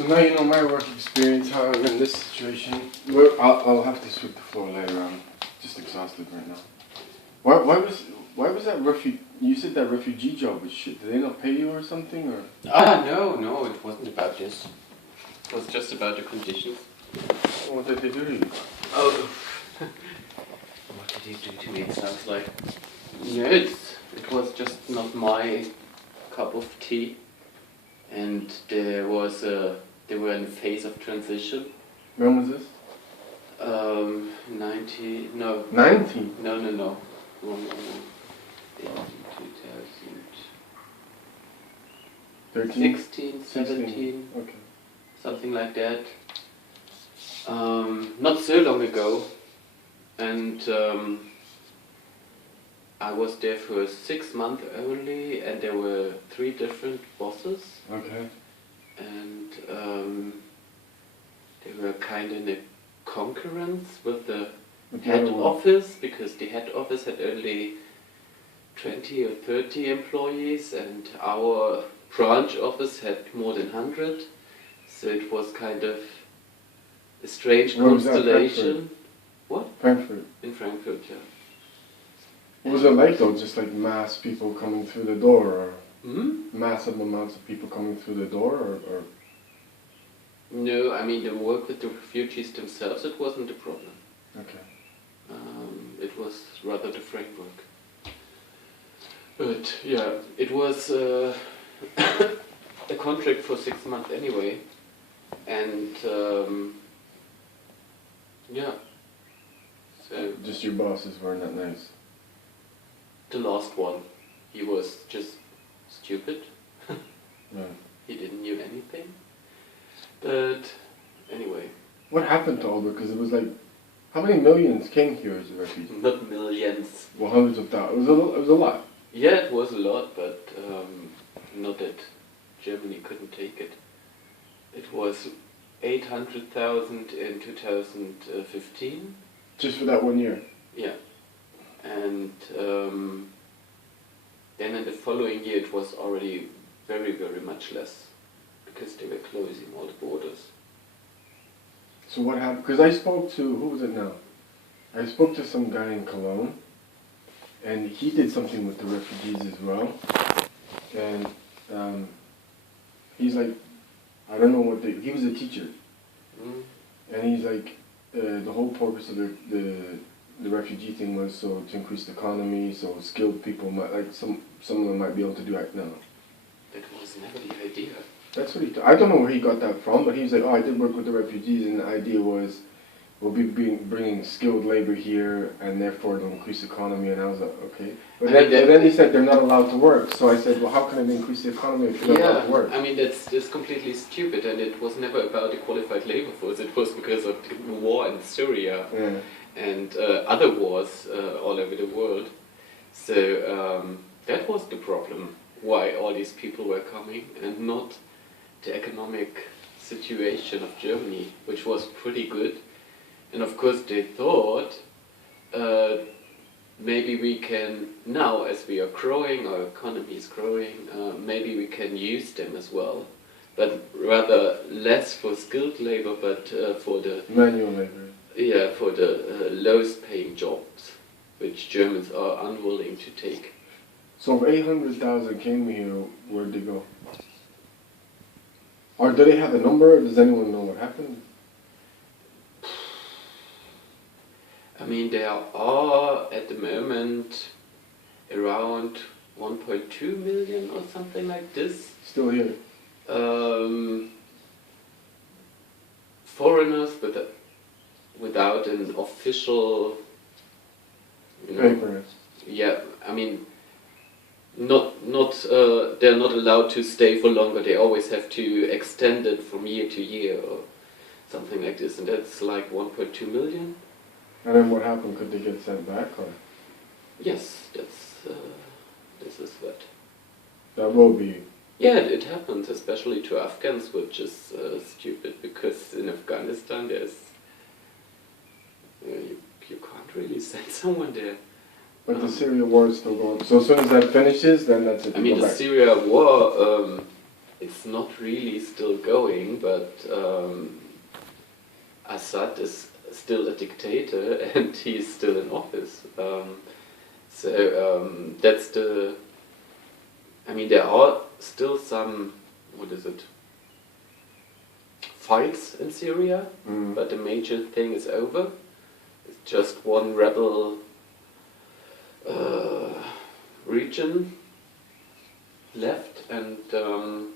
So now you know my work experience, how I'm in this situation. I'll have to sweep the floor later. I'm just exhausted right now. Why was that you said that refugee job was shit. Did they not pay you or something, or? No, it wasn't about this. It was just about the conditions. What did they do to you? Oh, what did he do to me? It sounds like. No, it was just not my cup of tea. And they were in a phase of transition. When was this? 90, no. 90? No. Wrong. 13? 16, 17, okay. something like that. Not so long ago. And I was there for 6 months only, and there were 3 different bosses. Okay. And they were kind of in a concurrence with the head office, because the head office had only 20 or 30 employees, and our branch office had more than 100. So it was kind of a strange constellation. What? Frankfurt. In Frankfurt, yeah. What was it like though? Just like mass people coming through the door, or massive amounts of people coming through the door, or? No, I mean the work with the refugees themselves, it wasn't a problem. Okay. It was rather the framework. But yeah, it was a contract for 6 months anyway, and yeah. So just your bosses were not nice. The last one, he was just stupid. Right. He didn't knew anything. But anyway. What happened to all because it was like, how many millions came here as refugees? Not millions. Well, hundreds of thousands. It was a lot. Yeah, it was a lot, but not that Germany couldn't take it. It was 800,000 in 2015. Just for that 1 year? Yeah. And then in the following year it was already very, very much less, because they were closing all the borders. So what happened? Because I spoke to, who was it now? I spoke to some guy in Cologne, and he did something with the refugees as well. And he's like, I don't know what he was a teacher. And he's like, the whole purpose of the refugee thing was so to increase the economy, so skilled people might, like some of them might be able to do it now. That was never the idea. That's what I don't know where he got that from, but he was like, oh, I did work with the refugees, and the idea was we'll be bringing skilled labor here, and therefore it'll increase the economy. And I was like, okay. But then he said they're not allowed to work. So I said, well, how can it increase the economy if you're not allowed to work? I mean, that's completely stupid, and it was never about the qualified labor force. It was because of the war in Syria and other wars all over the world. So that was the problem, why all these people were coming, and not the economic situation of Germany, which was pretty good. And of course they thought, maybe we can, now as we are growing, our economy is growing, maybe we can use them as well. But rather less for skilled labor, but for the... manual labor. Yeah, for the lowest paying jobs, which Germans are unwilling to take. So if 800,000 came here, where'd they go? Or do they have a number? Does anyone know what happened? I mean, there are at the moment around 1.2 million or something like this. Still here? Foreigners, but without an official, paper. Yeah, I mean, they're not allowed to stay for longer. They always have to extend it from year to year or something like this, and that's like 1.2 million. And then what happened? Could they get sent back, or? Yes, this is what. That will be. Yeah, it happens, especially to Afghans, which is stupid, because in Afghanistan there's you can't really send someone there. But the Syria war is still going. So as soon as that finishes, then that's it. I mean, the Syria war, it's not really still going, but Assad is still a dictator and he's still in office. That's the. I mean, there are still some. What is it? Fights in Syria, but the major thing is over. It's just one rebel region left, and the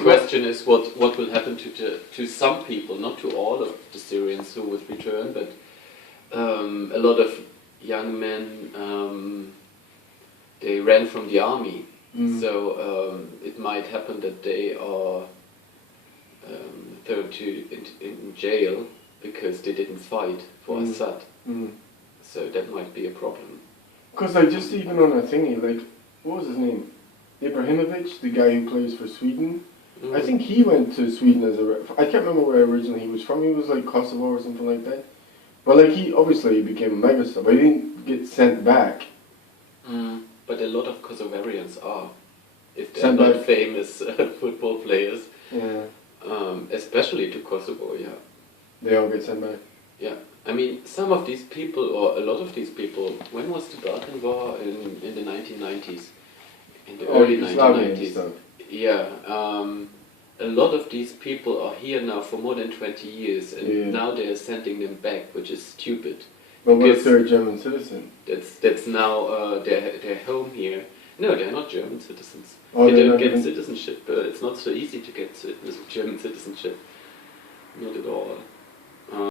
question is what will happen to some people, not to all of the Syrians who would return, but a lot of young men, they ran from the army, so it might happen that they are thrown in jail because they didn't fight for Assad. So that might be a problem. Because like just even on a thingy, like what was his name? Ibrahimovic, the guy who plays for Sweden. I think he went to Sweden as I can't remember where originally he was from. He was like Kosovo or something like that. But like he obviously became a megastar, but he didn't get sent back. But a lot of Kosovarians are, if they're not famous football players. Yeah. Especially to Kosovo, yeah. They all get sent back. Yeah. I mean, some of these people, or a lot of these people, when was the Balkan War? In the 1990s? In the early 1990s. Yeah. A lot of these people are here now for more than 20 years, and now they are sending them back, which is stupid. But what if they're a German citizen? That's now their home here. No, they're not German citizens. Oh, they don't get citizenship. It's not so easy to get German citizenship. Not at all.